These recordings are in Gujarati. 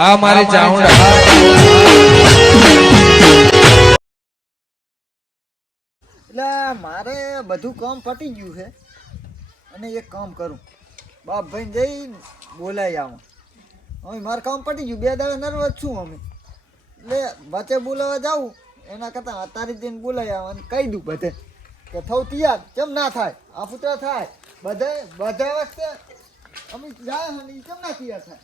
આ મારી ચાઉંડા એટલે મારે બધું કામ પતી ગયું છે. અને એક કામ કરું. બાપ ભાઈ જઈ બોલાઈ આવું. હવે મારું કામ પતી ગયું. બે દાડા નર્વસ છું અમે. એટલે વચ્ચે બોલાવવા જાઉં. એના કરતાં અત્યારે જઈને બોલાવી આવું અને કહી દઉં બધે કે થવું તૈયાર. કેમ ના થાય? આ પુત્ર થાય. બધે બધા વખતે અમે જાય કેમ ના તૈયાર થાય?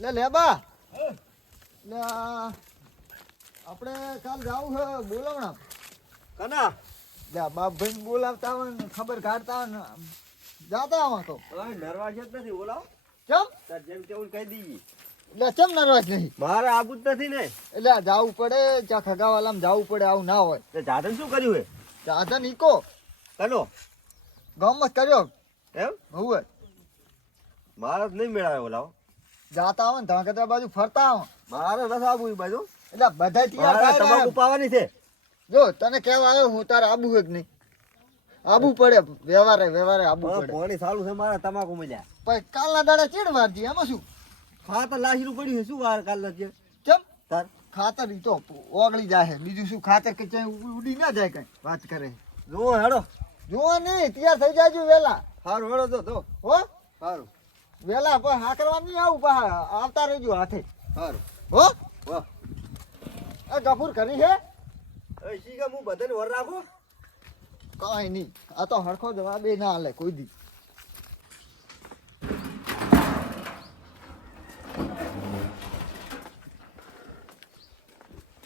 લે લે બા. લે આપણે કાલ જાવું છે બોલાવણા. કના? લે બાપ ભાઈ બોલાવતા હોય ને ખબર કાઢતા હોય ને જાતા આવા તો. નરવા જ નથી બોલાવો. કેમ? તાર જેમ તેવું કહી દઈએ એટલે કેમ નરવાજ નહીં? મારે આવું જ નથી ને. એટલે જવું પડે ત્યાં ખગાવાલામાં જાવું પડે આવું ના હોય. એટલે જાદન શું કર્યું હે? જાધન ઈકો. કનો? ગામમાં કર્યો. એમ? હવે મારા જ નહીં મેળાયો બોલાવો. જાતા આવે ને ધાંગધ્રા બાજુ ફરતા આવે મારે નથી આવું એ બાજુ. એટલે બધા તૈયાર થાય તમાકુ પાવાની છે. જો તને કેવા આવ્યો હું તારે આબુ કે નહીં? આબુ પડે વ્યવહારે વ્યવહારે આબુ પડે. પોણી સારું છે મારે તમાકુ મળ્યા. પછી કાલના દાડા ચીડ મારજી એમાં શું? ખાતર લાશીનું પડ્યું છે શું વાર કાલના છે? ચમ? તાર. ખાતર ઈ તો ઓગળી જાય બીજું શું? ખાતર કે ચાઈ ઉડી ના જાય કઈ? વાત કરે. જુઓ હેડો. જુઓ નહીં તૈયાર થઈ જાજો વેલા. સારું હેડો તો તો હો? સારું વેલા પણ હા કરવાની આવું પા આવતા રહેજો હાથે. સારું હો? વાહ એ ગફુર કરી છે એ શી કે હું બધાને વર રાખું? કઈ નહીં. આ તો હરખો જવાબ એ ના હાલે કોઈ દી.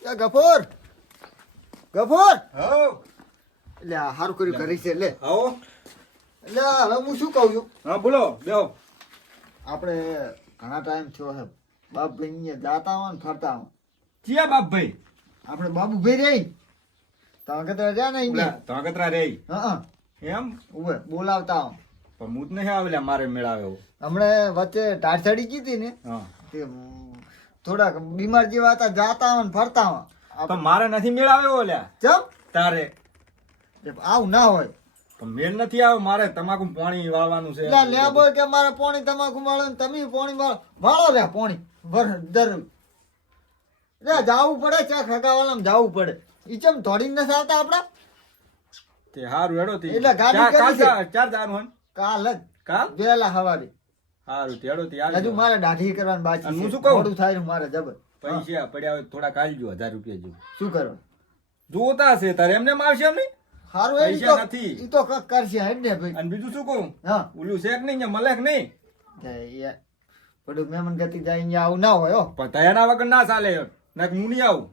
એ ગફુર! ગફુર! હો લે હારું કર્યું કરી છે લે. હો એટલે હવે હું શું કહું છું? હા બોલો બેહો. આપણે ઘણા ટાઈમ થયો છે. બાપ ભાઈ જાતા હો ને ફરતા હો ચિયા બાપ ભાઈ આપણે બાબુ ભાઈ રહી. તો રહ્યા ને અહીંયા. તાંગતરા રે હા એમ? ઉભે બોલાવતા હો પણ હું જ નહીં આવેલા મારે મેળાવે હમણે વચ્ચે ટાઢ ચડી ગઈ હતી ને. હા. તે થોડાક બીમાર જેવા હતા જાતા હોય ને ફરતા હો તો મારે નથી મેળાવ્યો ઓલ્યા ચમ? તારે. આવું ના હોય. પણ મેળ નથી આવે મારે તમાકુ પાણી વાળવાનું છે. એટલે લે બોલ કે મારે પાણી તમાકુ વાળો ને તમે પાણી વાળો. વાળો લે પાણી દર. લે જાવું પડે ચા ખગાવાલામાં જાવું પડે. ઈ ચમ દોડીને નથી આવતા આપડા તે હારું હેડો તે. એટલે ગાડી કરી છે. ચાર ચાર હોન કાલ જ. કાલ? વેલા હવારે. હારું તેડો તે આવી હજુ મારે દાઢી કરવાની બાકી હું શું કહું? મોડું થાય મારે જબર. પૈસા પડ્યા હોય થોડા કાઢજો હજાર રૂપિયા જો શું કરો? જોતા છે તારે એમને મારશે એમ નહીં હારું એ તો નથી. ઈ તો કક કરશે હેડ ને ભાઈ. અને બીજું શું કહું? હા. ઓલું શેક નહીં ને મલેક નહીં. પડું મહેમાન ગતિ જાય અહીંયા આવું ના હોય પણ તૈયાર વગર ના ચાલે નાક હું નહીં આવું.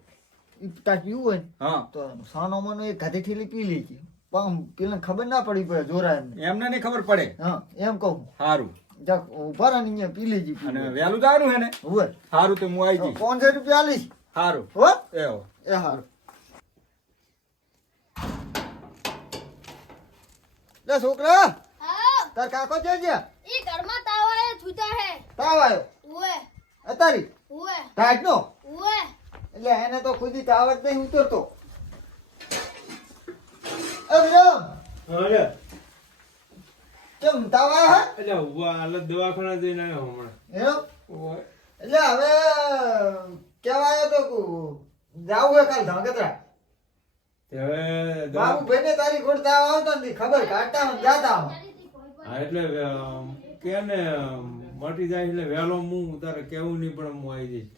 તાર પીવું હોય હા. તો સાનો મનો એક ગાધી ઠેલી પી લે છે. પણ પેલા ખબર ના પડી પડે જોરા એમને એમને નહીં ખબર પડે. હા એમ કહું. સારું જા ઊભા રહે અહીંયા પી લેજી અને વહેલું જવાનું હે ને? હોય હારું તો હું આવી જઈશ. પાંચસો રૂપિયા આલીશ. સારું હો? એ હો. એ હારું. લે છોકરા હા. તાર કાકો છે જે ઈ ઘરમાં તાવ આયો છૂટા હે. તાવ આવ્યો ઓએ અતારી? ઓએ ટાઈટ નો ઉવે એટલે એને તો ખુદી તાવ જ નહીં ઉતરતો. એ વિરમ કેમ તાવ આવ્યો હે? એટલે ઊભા હાલત દવાખાના જઈને આવ્યો હમણાં. એમ એટલે હવે કેવાય તો જાવું હે કાલ ધાંગધ્રા. તે હવે દવા- બાબુ ભાઈને તારી ગોળ આવતો નથી ખબર કાઢતા હોય જાતા હા એટલે કે ને મટી જાય એટલે વહેલો હું તારે કેવું નહીં પણ હું આવી જઈશ.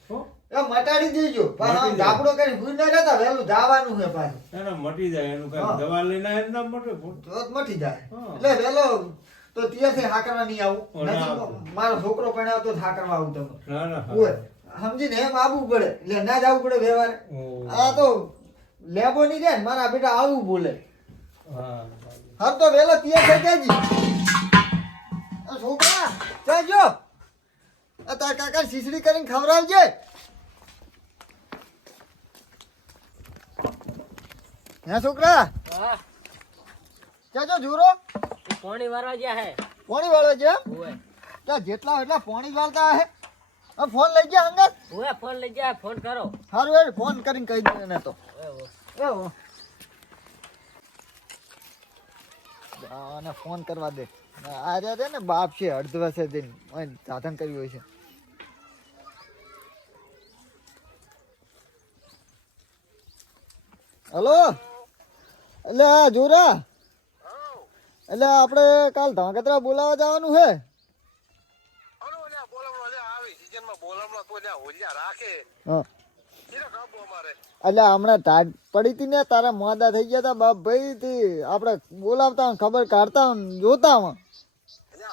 એ મટાડી દેજો. પણ આમ જાય. ભૂલ ના જતા વહેલું જવાનું છે પાછું. ના ના મટી જાય. એનું કઈ દવા લઈને આવે ના મટે. તો મટી જાય. એટલે વહેલો તો ત્યાંથી હાકરવા નહીં આવું. મારો છોકરો પણ આવતો જ હાકરવા આવું તમે સમજીને એમ આવવું પડે એટલે ના જવું પડે વ્યવહાર. આ તો લેબો ની જાય મારા બેટા આવું બોલે. હા. હર તો વેલો તૈયાર થઈ જજી છોકરા જાજો આ તાર કાકા શીશડી કરીને ખવડાવજે. હે છોકરા? જાજો જુરો. પોણી વાળવા ગયા હે. પોણી વાળવા ગયા? ત્યાં જેટલા એટલા પોણી વાળતા હે. ફોન લઈ ગયા અંગત ઓએ ફોન લઈ ગયા ફોન કરો. સારું હેડ ફોન કરીને કહી દે એને તો. આને ફોન કરવા દે. આ છે ને બાપ છે અડધવસે જઈને ઓય સાધન કર્યું હોય છે. હલો? એટલે આ જોરા? એટલે આપણે કાલ ધાંગધ્રા બોલાવા જવાનું છે હા. એટલે હમણાં ટાટ પડી હતી ને તારા મોદા થઈ ગયા હતા બાપ ભાઈ થી આપણે બોલાવતા ખબર કાઢતા જોતા હોય.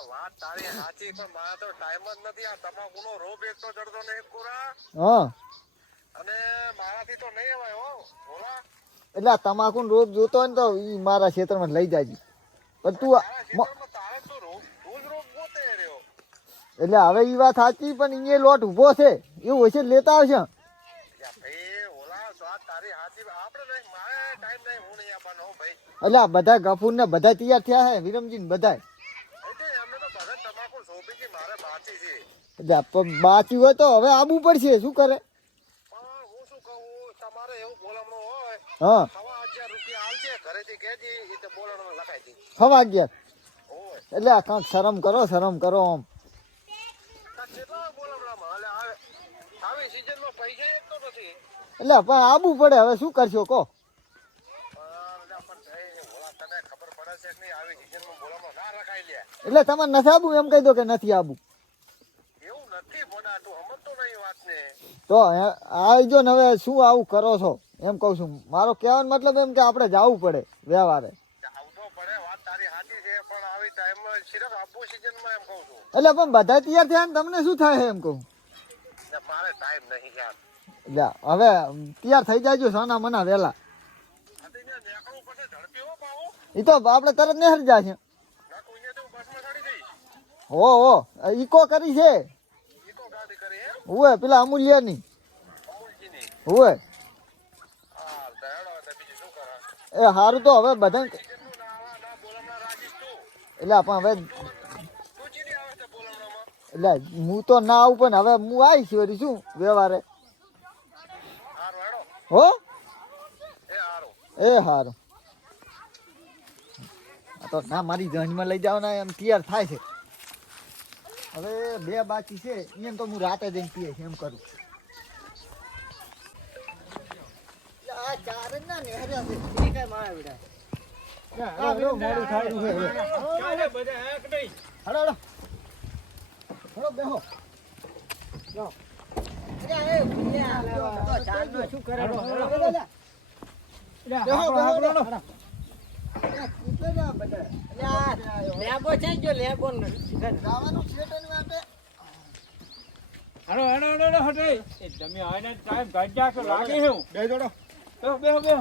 વાત તારી સાચી પણ મારા તો ટાઈમ જ નથી. આ તમાકુનો રોપ એક તો ચડતો નહીં પૂરા હા. અને મારાથી તો નહીં અવાય હો. ભોલા એટલે આ તમાકુ રોપ જોતો હોય ને તો ઈ મારા ક્ષેત્રમાં લઈ જાય પણ તું આ- મ- પણ તારે તો રોજ રોજ ગોતે રહ્યો? એટલે હવે ઈ વાત સાચી પણ એ લોટ ઊભો છે. એવું હશે લેતા આવશે. એટલે આ બધા ગફૂર ને બધા તૈયાર થયા હે વિરમજી ને બધા બાકી હોય તો હવે આબુ પડશે શું કરે? હું હવા અગિયાર એટલે આ કામ શરમ કરો શરમ કરો આમ. કેટલા બોલામણામાં આવે આવી સિઝનમાં પૈસા એક તો નથી. એટલે પણ આબુ પડે, હવે શું કરશો કહો? એટલે તમારે નથી આબુ એમ કહી દો કે નથી બોલા તું આવજો ને હવે શું આવું કરો છો? એમ કહું છું. મારો કહેવાનો મતલબ એમ કે આપણે જવું પડે વ્યવહારે. આબુ એટલે પણ બધા તૈયાર થયા ને તમને શું થાય એમ કહું? મારે ટાઈમ નહીં યાર. હવે તૈયાર થઈ જાજો સોના મના પાવું એ તો આપણે તરત ને અહીંયા તો હું હો ઈકો કરી છે? હુએ, પેલા અમૂલ્યની. ની કરે એ સારું તો હવે બધા એટલે પણ હવે છે એટલે હું તો ના આવું, પણ હવે હું આવીશ વરી શું, વ્યવહારે? હો? એ હારું. તો ના મારી જહાજમાં લઈ જાવ ને એમ તૈયાર થાય છે. હવે બે બાકી છે એમ તો હું રાતે જઈને પીએ છે એમ કરું. આ ચાર ના નેહર્યા છે. બેહો. લેબો છે જો લેબો. જવાનું છે તો માટે. હાલો હેડો હેડો હેડો એ તમે આવીને ટાઈમ કાઢ્યા કે લાગે છે બે જોડો બેહો બેહો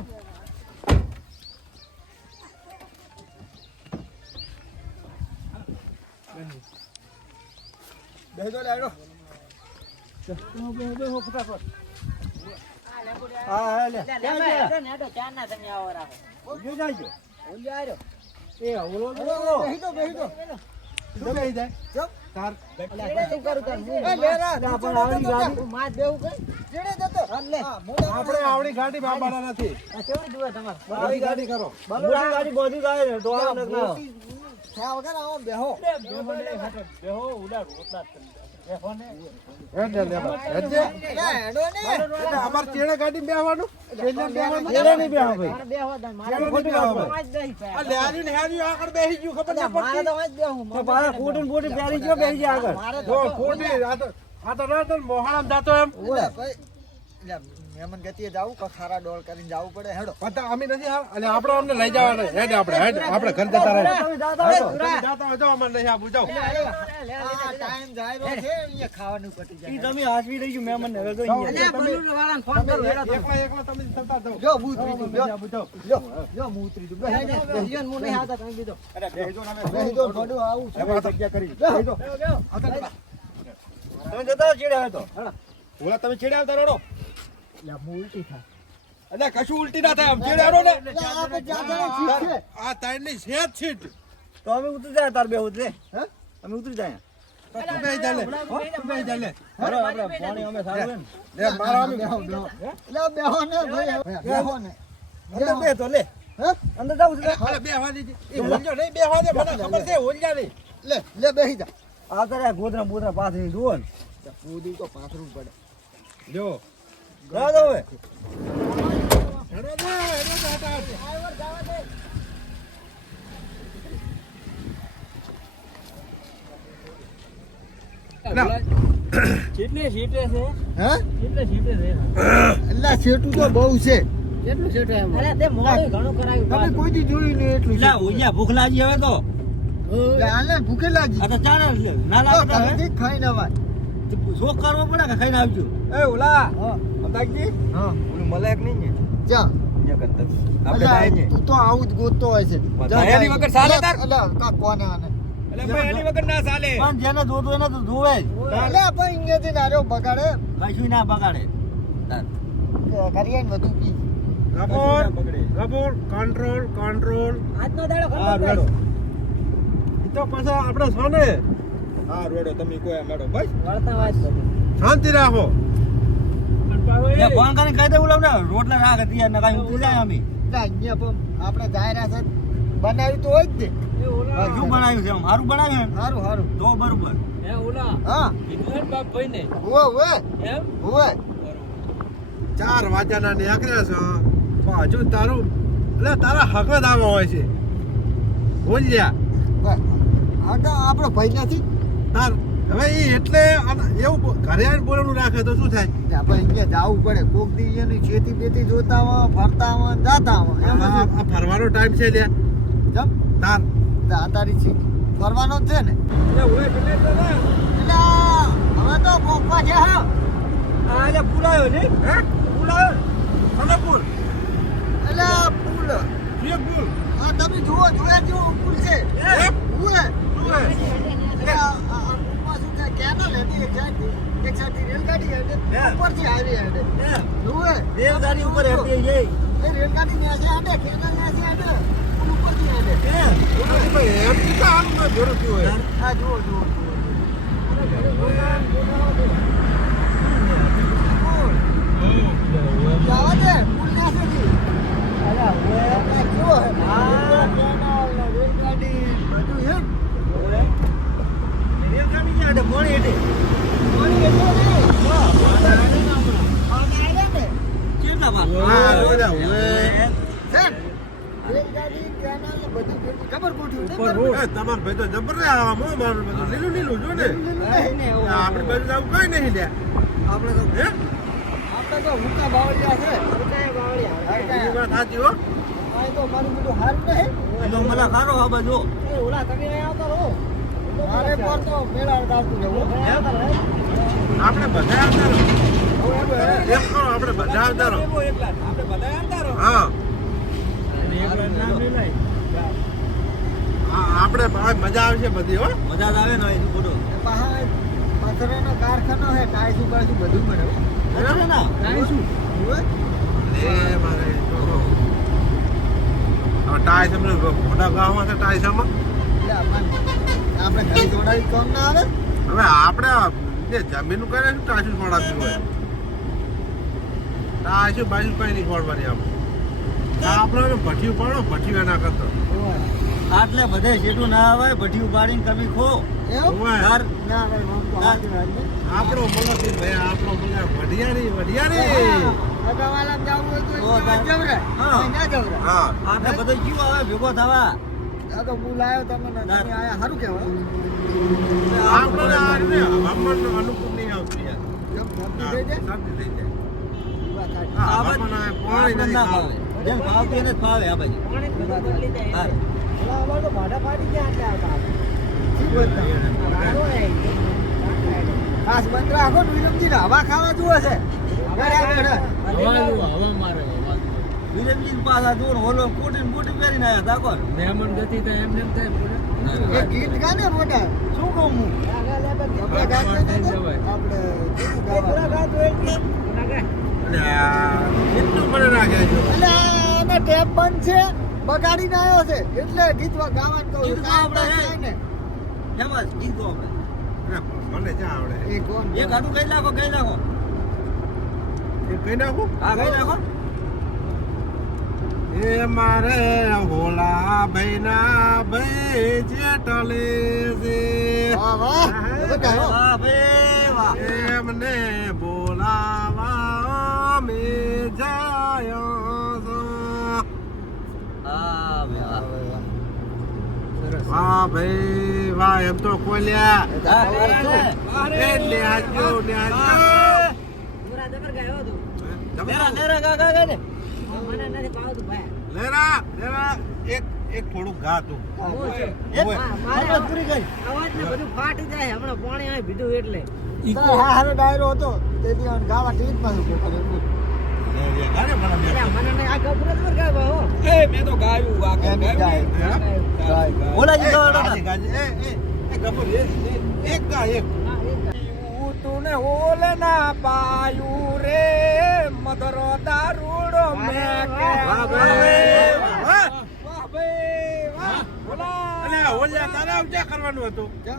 આપણે આવડી ગાડી બાબાના નથી ગાડી કરો ગાડી બધી જાય ને બેહો બેહો ને અમાર ચેડે ગાડી બેહવાનું ચેડે બેહવાનું ચેડે નહીં બેહવા ભાઈ મારે બેહવા દે, મારે ચેડે નહીં બેહવા ભાઈ પાંચ દહીં પાયા. આ લેહાર્યું ને હેર્યું આગળ બેહી ગયું ખબર ના મારે પડતી તો અહીં જ બેહું તો બારા ફૂટી ને ફૂટી પહેરી ગયો બેહી ગયા આગળ મારે જો તો- ફૂટી આ તો આ તો રાત મોહાણામ જાતો એમ મહેમાન ગતિએ જાવું કે ખારા ડોળ કરીને જાવું પડે હેડો. પતા અમે નથી આ- અને આપણે અમને લઈ જવાના હેડ આપણે હેડ. આપણે ઘર જતા રહે. તમે જાતા હોય જાઓ અમને લઈ આવું જાઓ. આ ટાઈમ જાય રહ્યો છે અહીંયા ખાવાનું પટી જાય. તમે હાજરી લઈ ગયું મેમન ને હવે અલ્યા, બલૂન વાળાને ફોન કરો, હેડો. એકલા એકલા તમે જતા જાવ જો હું ઉતરી દઉં જો. જો જો હું ઉતરી દઉં બેહી જા, બેહી બેહ્યો ને હું નહીં આવતા, તમે કીધું. અરે બેહી ના ને જા. બેહી આવું છે. જગ્યા કરી. બેહો. બેહી તમે જતા ચેડે હવે તો. ઓલા તમે ચેડે આવતા રડો એટલે ઉલટી થાય. એટલે કશું ઉલટી ના થાય આમ ચેડે ને? આ તો ની સેજ છીટ અમે ઉતરી જાય તાર બે ઉતરે હે? અમે ઉતરી જાય. તો બેહી લે. હો, તું બેહી જા લે. બરો આપણે પાણી અમે સારું હે ને લે મારા અમે બેહો બેહો. એટલે બેહો ને ભાઈ બેહો. ને અંદર બે તો લે. અંદર જાઉં છું. અરે બેહવા દેજે. એ હોલ્યો નહીં બે દે મને ખબર છે હોલ્યા નહીં. લે લે બેસી જા. આ તારે ગોદરા બોદરા પાથરી જુઓ ને. તો પાથરું પડે. જો જા દો હવે છેટું તો બહુ છે. કેટલું સીટે એમ? અરે તે મોડું ઘણું કરાવ્યું તમે કોઈ દી જોયું નહીં એટલું લા ઓયા ભૂખ લાગી હવે તો. લે, હાલે ભૂખે લાગી. આ તો ચાલે ના લાગે હવે ઘરેથી ખાઈને અવાય શોખ કરવો પડે કે ખાઈને આવજો. એ ઓલા હા. મતાકજી હા. ઓલું મલાક નહીં ને. જા. અહીંયા કરતા આપણે જાય ને તું તો આવું જ ગોતતો હોય છે. જા, વગર ચાલે તાર? અલ્યા, અલ્યા, કા કોને આને? એટલે ભાઈ એની વગર ના ચાલે. પણ જેને જોતું એને તો જોવે બગાડે. કશું ના બગાડે. કરીએ ને બધું પી. ગબોર ગબોર કંટ્રોલ કંટ્રોલ આજનો દાડો હા ખબર તો પાછા આપણે છો ને હા રોડો તમે કોઈ મેડો ભાઈ. શાંતિ રાખો. એ ફોન કરીને કહી દે બોલાવ ને રોટલા રાખ તૈયાર ને કાંઈ ઊંઘી જાય અમે. ના, અહીંયા પણ આપણે જાહેરાત છે તો હોય જ ને. હા, શું બનાવ્યું છે સારું બનાવ્યું સારું સારું તો બરોબર. ઓલા. હા. ને બાપ ભાઈ ને હુવે હુવે. એમ? ચાર વાગ્યાના નીકળ્યા છો. પણ હજુ તારું એટલે તારા હક જ આમાં હોય છે. બોલ્યા બસ. આગળ આપણો ભાઈ નથી તાર હવે એ એટલે એવું બો- ઘરે આવીને બોલવાનું રાખે તો શું થાય? આપણે અહીંયા જવું પડે. કોક દી એની ખેતી બેતી જોતા હોય ફરતા હોય જાતા હોય. આ ફરવાનો ટાઈમ છે ત્યાં જમ. તાર તારી છે ફરવાનો જ છે ને. એટલે હવે તો કોકવા છે હા. એટલે પુરાયો ને? હે? પુરાયો અને પુલ? એટલે પુલ. એક પુલ? હા તમે જુઓ જોયા જેવો પુલ છે. પુલ હુવે કેનલ હતી એક સાઈડથી એક સાઈડથી રેલગાડી હેડે હે. ઉપરથી હાઈવે હેડે. હુવે રેલગાડી ઉપર હેઠી જઈ એ રેલગાડી નેસે હેડે કેનલ હેડે ઉપરથી હેડે હે. ના થયું હોય. આ જુઓ જુઓ જવા દે પુલ નેસેથી અલા ઓએ આ જુઓ. હા. કેનલ રેલગાડી બધું હે રેલગાડી તમાર ભાઈ તો જબર રે આવા મો મારું બધું લીલું લીલું જો ને. આપણી તો આવું કઈ નહીં લે આપણે તો હે આપણે તો હુકા બાવળિયા છે ઉતાય બાવળિયા. એ વાત સાચી હો આ તો મારું બધું હાલ નહીં મને ખારો આ બાજુ ઓલા તમે આવતા રહો આપણે બધા આવતા આપણે બધા આવતા હા. હા, આપણે ભાઈ મજા આવશે બધી હો. મજા જ આવે ને અહીંથી ફોટો. પથ્થરનો કારખાનો છે ટાઈસુ બાજુ બધું મળે. બરાબર ને? જુએ? એ મારે ટાઈસ મોટા ગામમાં છે ટાઈસ આમાં આપણે ઘરે જોડાવી કામ ના આવે? હવે આપણે જે જમીન કરે શું ટાઈસ પડાતું હોય. ટાઈસ બાજુ કઈ નહીં પડવાની આપણે આપણે ભઠ્યું પાડો ભઠ્યું એના કરતો. આટલે બધે જેટલું ના આવે ભઠ્ઠી ઉપાડીને તમે ખો. આપણો છે ભાઈ આપણો મને વઢિયારી વઢિયારી. અગાવાલામાં જાવું હોય તો તો અહીંયા તાર- જવરાય. હા. બધો જીવ આવે ભેગો થવા. આ તો હું લાયો તમે ને. આયા સારું કહેવાય. આપણે આ હવામાન અનુકૂળ નહીં આવતું યાર. પાણી. ભાવે જેમ ભાવતું એને જ ભાવે આ બાજુ. હા. ભાડા પાડી ગયા ખાસ બંધ રાખો હવા ખાવા જુઓ છે. હવા ગળ્યા. વિરમજી પાછા જોર હોલો કોટી બોટી પહેરીને આવ્યા તા કોણ? એ ગીત ગાને મોટા શું કહું હું આપણે ગાતા નતા? આપણે કેવું ગાવાનું? અને આ કેટલું મને રાખે છે? એટલે આને ટેપ બંધ છે બગાડીને આવ્યો છે. એટલે ગીત ગાવાનું કહું ગીત ગાવા આપણે, એમાં ગીત ગો આપણે. મને આવડે. એ કોણ? એક હાથું કઈ નાખો કઈ નાખો. એ કઈ નાખું? હા કઈ નાખો. એ મારે હોલા ભાઈના ભાઈ જેટલે છે. એમને બોલાવા મે જાય હા ભાઈ વાહ. વાહ ભાઈ વાહ. એમ તો કોલ્યા હા, કરે ને. એ લ્યાજો લ્યાજો પૂરા જબર ગયો હતો. લેરા, લેરા, ગા, ગા, ગા ને. મને નથી પાવતું ભાઈ લેરા લેરા એક એક થોડું ઘા તું. હું છું. ઓય. હા, મારે આવાજ પૂરી કરી. અવાજ ને બધું ફાટી જાય હમણાં પાણી ભીધું એટલે. હા હારો ડાયરો હતો તેથી ગાવા ટીવી માં ઓલે ના પાયું રે. મધરો દારૂડો મેં કે વાહ વાહ. ઓલિયા તારે આમ ક્યાં કરવાનું હતું? તો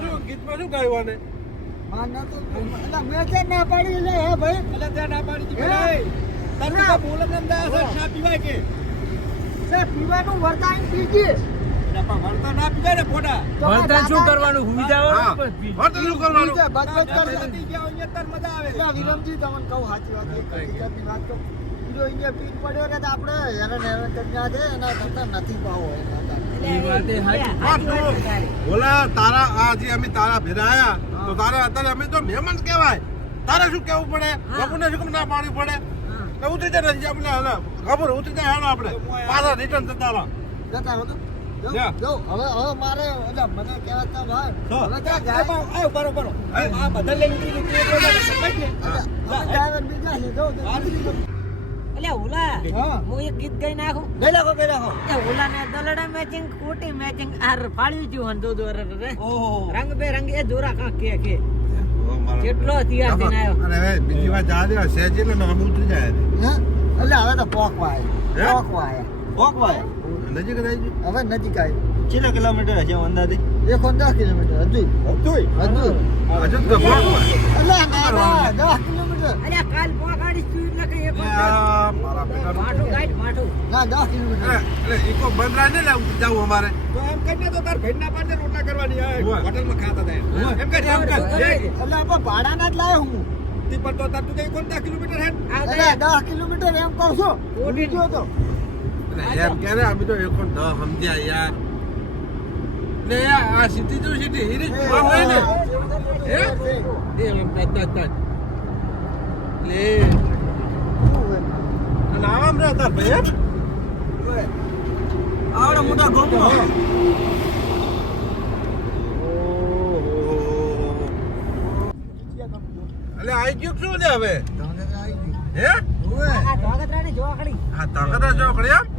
શું ગીતમાં શું ગાયું આને? મેં કે ના પાડી લે હે ભાઈ. એટલે ત્યાં ના પાડી ભાઈ તારું તો બોલે તેમ દા છે પીવાય કે? પીવાનું વર્તાઈ પીજી એટલે પણ વળતા ના પીવાય ને ફોટા. વર્તા શું કરવાનું? હા. શું કરવાનું? બસ બસ કરી પતી ગયા અહીંયા તાર મજા આવે. વિરમજી તમને કહું સાચી વાત એક હકીકતની વાત કહું. બીજો અહીંયા પીન પડ્યો ને તો આપણે હેરાન હેરાન કરી નાખે એના કરતા નથી પાવો એના કરતા. અલ્યા, હા, સાચી. વાત છે તું. તારી. બોલા તારા આજે અમે તારા ભેરા આયા તો તારે અત્યારે અમે તો મહેમાન કહેવાય. તારે શું કેવું પડે? બાપુને શું ના પાડવી પડે. તો ઉતરી જાય રજી આપણે ખબર ઉતરી જાય હાલો આપણે. પાછા રિટર્ન જતા રહો. જતા રહો તો. જો, જા. જો, હવે હવે મારે એટલે મને કહેવાય તો ભાઈ હવે ક્યાં જાય? આવ બરો બરો આ બધા લઈ લીધી તું એટલો બધો સમજ ને હા. હવે ડ્રાઈવર બીજા છે? જો જો. ઓલા, હું. એક ગીત ગાઈ નાખું? ગઈ નાખો, ગઈ નાખો. ઓલા ને દલડા મેચિંગ આર ફાડ્યું છું હંધો દોર રે ઓહો. રંગ બેરંગ એ દોરા કા કે કે. કેટલો તૈયાર થઈને આવ્યો હવે બીજી વાર જા દેવા સહેજ એટલે નામ ઉતરી જાય. એટલે હવે તો પોકવા? આવ્યા પોકવા આવ્યા ભોગવાય. નજીક જ આવી હવે નજીક આવી કેટલા કિલોમીટર હશે અંદાજે? એકસો દસ કિલોમીટર હજુ. હજુ? હજુ. તો એટલે ના ના દસ કિલોમીટર. અલ્યા કાલ પોકાડી છું એટલે કે એક એ વખત. આ મારા બેટાનું માઠું ગાઈડ માઠું. ના દસ કિલોમીટર. એટલે ઈકો બંધ રાખે જવું અમારે. તો એમ કહીને તો તાર ભેડ ના પાડે રોટલા કરવાની આ હોય. હોટલમાં ખાતા હતા એમ. કે એમ કે એટલે આપણે ભાડાના જ લાવ્યો હું. તી પણ તો તાર તું કઈ કોણ કિલોમીટર હે એટલે ગયા દસ કિલોમીટર એમ કહું છું. તો. એમ કે ને અમે તો એક ન સમજ્યા યાર ને આ સીધી જો સીધી હીરી જ જોવા મળે ને હે? એ એમ તત તત. લે અને આવામ રે તાર ભાઈ એમ? આવડે મોટા. ઓહો. એટલે આઈ ગયું શું લે હવે હે આ ધોગતરાની જોવા આ તાકત ચોકડી એમ ઓય. આ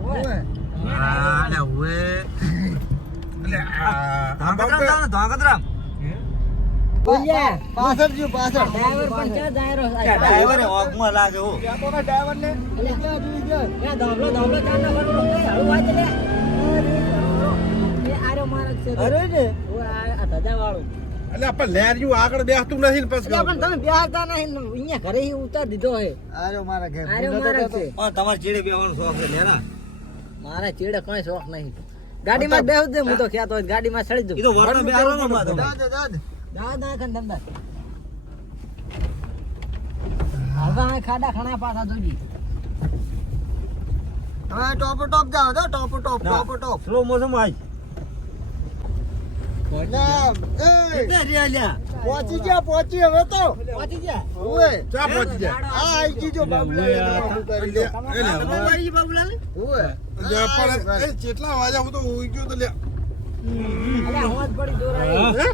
ડ્રાઈવર પણ ક્યાં જાય રહ્યો? ક્યાં ડ્રાઈવરે ઓગમાં લાગે હો. ત્યાં તો ડ્રાઈવર ને એટલે ક્યાં જોઈ ગયો ક્યાં ધોબલો ધોબલો ચાર ના કરવાનો? એ હળવું વાંચ લે. એ આર્યો માણસ છે. અરે ને ઓય આ- આ ધજાવાળો. એટલે આપણે લેરિયું આગળ બેસતું નથી ને પછી પણ તમે બેહતા નહીં અહીંયા ઘરે ઉતાર દીધો હે આર્યો મારા ઘેર છે તમારે ચીડે બેવાનું શોખ છે લેરા. મારા ચીડે કઈ શોખ નહીં. ગાડીમાં બેહું દે હું તો ખ્યાતો હોય ગાડીમાં ચડી ઈ જઉં તો વરનો બેહારવાનો માં તમે. દાદ દાદ. હવે આ ખાડા ખણા પાછા જોજી. હવે ટોપ ટોપ જાવ તો ટોપ ટોપ ટોપ ટોપ. સ્લો મોસમ આય. ના એ. કેટલા રહ્યા લ્યા? પહોંચી ગયા પહોંચી હવે તો. પહોંચી ગયા? ઓએ ચા પહોંચી જાય આ આઈ બાબલા બાબા કેટલા વાગ્યા હું તો ઉઈ ગયો તો લે? હોજ પડી એટલે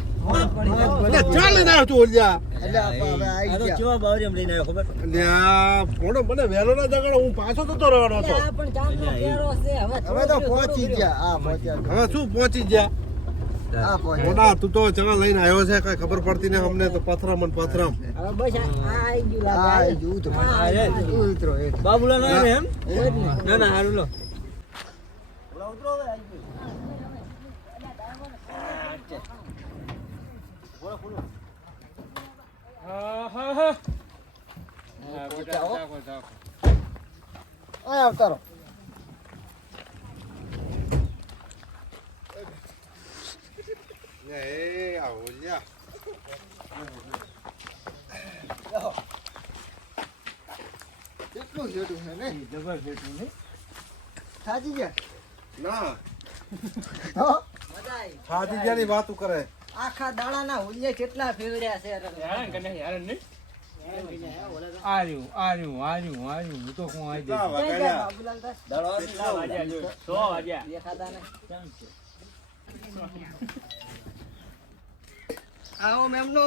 લઈને આવ્યો છે. કઈ ખબર પડતી ને અમને તો પથરામ આ પોણો મને ના જગાડો હું પાછો થતો રહેવાનો હા હા અવતારો એ આવો લ્યા કેટલું જેટું છે ને જબર જેટું ને ગયા ના થાજી ગયા ની વાતું કરે આખા દાડાના હુલ્લે કેટલા ફેવર્યા છે આર્યું આર્યું આર્યું આર્યું. હું તો કોણ આવી કેટલા વાગ્યા દેખાતા ને આવો મેમનો.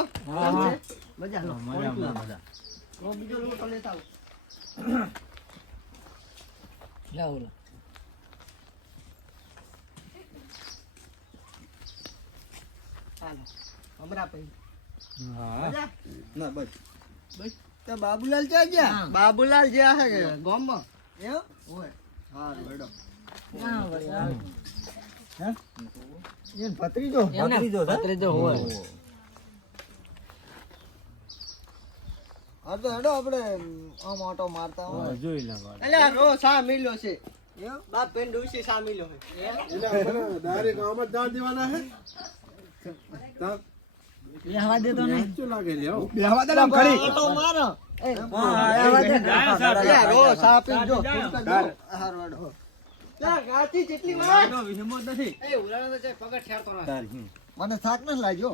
મજા લો. મજા મજા હું બીજો લોટો લેતા આવું. લાવો. હાલો હમણાં પછી. હા. ના બસ. તો બાબુલાલ ક્યાં ગયા? બાબુલાલ જે હે કે? ગોમમાં. એમ ઓય. હારું હેડો ના વળી આવે. એન ભત્રીજો? એમને ભત્રીજો હોય. હા તો હેડો આપણે આમ ઓટો મારતા હોય. જોઈ લેવા. અલ્યા રો સા મિલ્યો છે. બાપ બેન ડુસી સા મિલો છે. એટલે ડાયરેક્ટ આમ જ જાણ દેવાના હે? તાર લેવા દેતો નહીં. લાગે લ્યો? ઓટો મારો. એ અલ્યા, રો સા પીજો હારું હેડો ગાતી જેટલી વાર એ ઉલાળો તો છે પગડ ઠેરતો ના મને થાક ન લાગ્યો.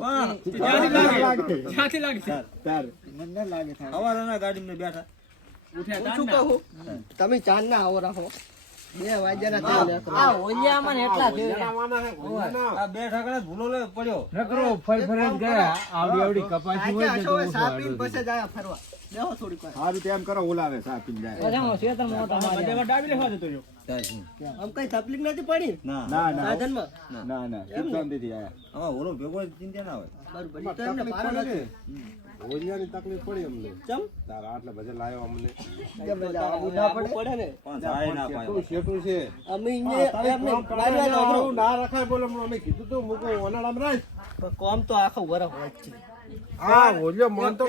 મને ન લાગે થાક. સવારના ગાડીમાં બેઠા. હું શું કહું? તમે ચાંદ ના આવો રાખો. બે વાગ્યાના આ ઓલિયામાં એટલા આ બે ઠાકડા ભૂલો લે પડ્યો. નકરો ફર ફર ગયા. આવડી આવડી કપાસી હોય તો સાપીન પછી જાય ફરવા. બેહો થોડીક વાર. સારું તેમ કરો ઓલાવે સા પીને જાય. આમ કઈ તકલીફ નથી પડી? ના. ના ના. સાધનમાં ના ના. સુખ શાંતિથી આયા. હા ઓલો ભેગો ચિંતા ના હોય. બરોબર તો એમને ભારે નથી. ઓલિયાની તકલીફ પડી અમને. ચમ? તારા આટલા બધા લાવ્યો અમને. પડે પડે ને. પણ થાય ના પાય શેટું છે. અમે ના રખાય બોલો અમે કીધું તો મુકો ઓનાળામાં રાખ. કોમ તો આખો વરસ હોય છે. હા ઓલ્યો મન તો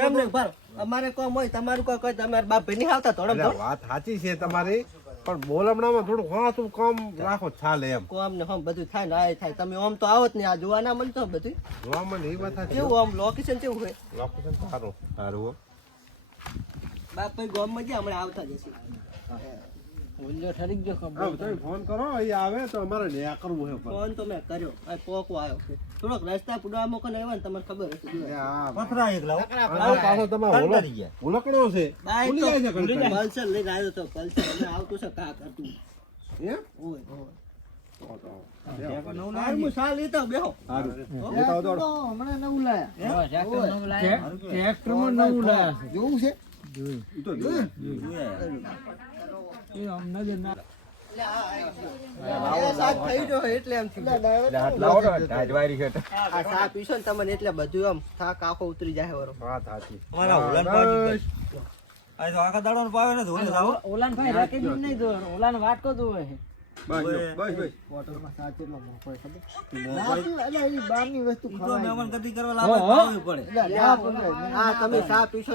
અમારે કોમ હોય તમારું કોઈ કોઈ તમારે બાપ ભાઈ નહીં આવતા થોડો વાત સાચી છે તમારી. પણ બોલમણામાં થોડું ખાસું કામ રાખો ચાલે એમ. કોમ ને હમ બધું થાય ને આ થાય. તમે આમ તો આવો જ નહીં આ જોવાના મન મળતો બધું. જોવામાં એ વાત કેવું આમ લોકેશન કેવું હોય? લોકેશન સારું. સારું બાપ ભાઈ ગોમમાં ગયા હમણાં આવતા જશે. ઓલ્યો ઠરી ગયો હા, તમે ફોન કરો અહીં આવે તો અમારે ન્યા કરવું છે ફોન તો મેં કર્યો. આ પોકો આવ્યો થોડોક રસ્તા પુડવા મોકો ને ને તમને ખબર હશે. એ પથરા એકલા આ પાછો તમારો ઓલો ગયા. ઉલકણો છે. ભૂલી જાય છે લઈને આવ્યો તો અને આવતું છે એમ? ઓય. ઓય. હું નવું લાયા. જોવું. એ ગયો એટલે બધું આમ થાક આખો ઉતરી જાય ના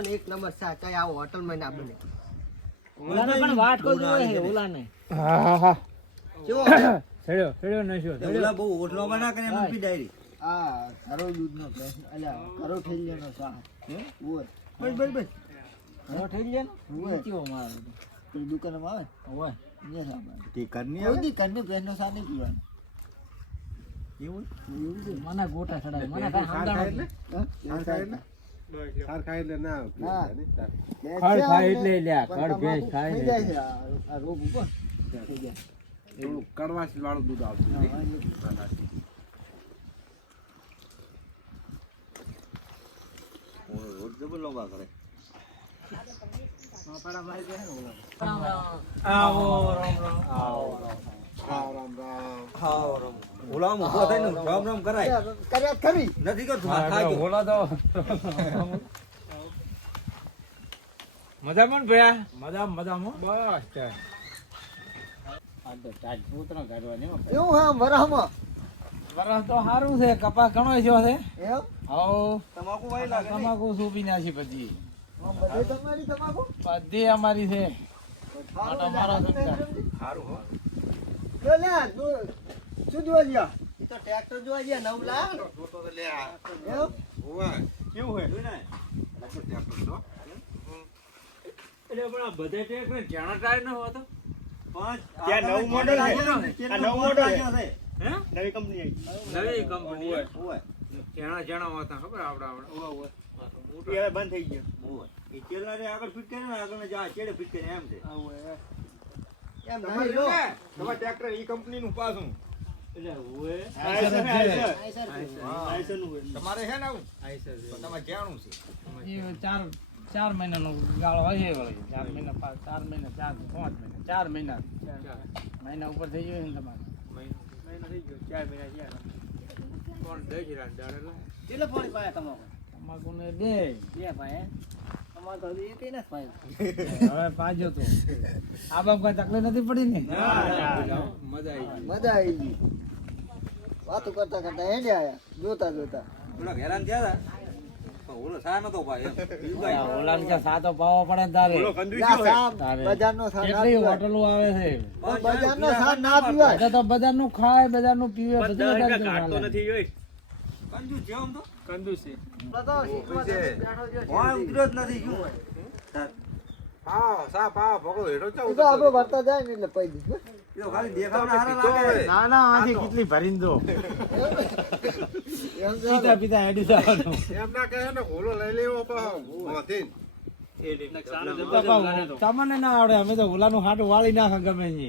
એક નંબર સા આવો હોટલમાં ના બને. ઓલાને પણ વાટકો જ હોય છે, ઓલાને હા હા હા. કેવો છેડ્યો છેડ્યો નશો. ઓલા બહુ ઓટલામાં ના કરે એમ પી ડાયરી. આ ઘરો દૂધનો અલ્યા, ઘરો ઠેલિયાનો શાહ. ઓય. બસ બસ બસ. ઘરો ઠેલિયાનો? ઓય. પેલી દુકાનમાં આવે? ઓય ને, ત્યાં તે ઘરની કોઈ દી ઘરની ભેંસનો શાહ નહીં પીવાનો. એવું? એવું મને ગોટા ચડાય મને કાંઈ એટલે? સાર ખાય એટલે? ના ખડ ખાય એટલે લ્યા, ખડ ભેંસ ખાય થઈ જાય છે આ- રોગ ઉપર. થઈ જાય. થોડું કડવાશ વાળું દૂધ આવતું આવો રામ રામ રામ રામ રામ. ખાઓ રમ. ઓલામાં ઊભો થઈને રામ રામ કરાય. કર્યા કરી નથી કરતું હા, ઓલા તો. બોલા મજામાં ભયા? મજા મજામાં. બસ ચાલ. એવું હા વરાહમાં. વરસ તો સારું છે કપાસ ઘણો થયો છે. એમ તમાકુ વાય લાગે નહીં? તમાકુ સૂપી નાખી બધી બધે તમારી તમાકુ? બધી અમારી છે. સારું હો. લો લે, દો- શું જોવા ગયા? તો ટ્રેક્ટર જોવા ગયા નવ લાખ તો લે? ઓવે. કેવું હોય? ટ્રેક્ટર તો. એટલે પણ આ બધા ને જાણા ટાયર ન હોતો. પાંચ ત્યાં નવું model છે. આ નવું model છે. નવી કંપની આવી. નવી કંપની ઓય જાણા જાણા હોતા ખબર આપણે એ હવે બંધ થઈ ગયો. એ ચેલારે આગળ ફિટ કરે ને આગળ જા ચેડે ફિટ કરે એમ છે. એમ તમારે નહીં લો. ને, તમારે ટ્રેક્ટર એ કંપનીનું પાછું. તમારે છે ને આવું? તમારે ક્યાંનું છે? ચાર ચાર મહિનાનો ગાળો હોય છે ચાર મહિના પાંચ ચાર મહિના ચાર પાંચ મહિના ચાર મહિના. મહિના ઉપર થઈ ગયો ને તમારે? મહિનો થઈ ગયો. ચાર મહિના કોણ દસ કેટલા પાણી પાયા તમારે? તમાકુ ને બે. બે પાયા? અમારે તો હજી એકેય નથી પાયું. હવે પાજો તો. આ બાપ કઈ તકલીફ નથી પડી ને? મજા આવી મજા આવી ગઈ. વાતો કરતા કરતા હેડે આયા જોતા જોતા. થોડાક હેરાન થયા હતા ઓલો સા નતો ભાઈ એમ. બીજું કાંઈ? ઓલાને પાવો પડે ને તારે. બજાર નો ના કેટલી હોટલો આવે છે? બજારનું ના પીવાય. તો ખાય બજારનું પીવે બધું કાઢતો નથી જોઈ. કંજૂસ છે આમ તો? કંદુસી છે. બેઠો ઉતર્યો જ નથી શું? હા સાપ આ ભગો હેઠો ચા તો આપણે ભરતા જાય ને એટલે પૈ દીધું તો ખાલી દેખાવના હારા લાગે. ના ના આથી કેટલી ભરીને દો પીતા પીતા હેડી જવાનું. એમ ના કહે ને ઘોડો લઈ લેવો પણ મોથી તમને ના આવડે અમે તો ઓલાનું હાટું વાળી નાખે ગમે છે.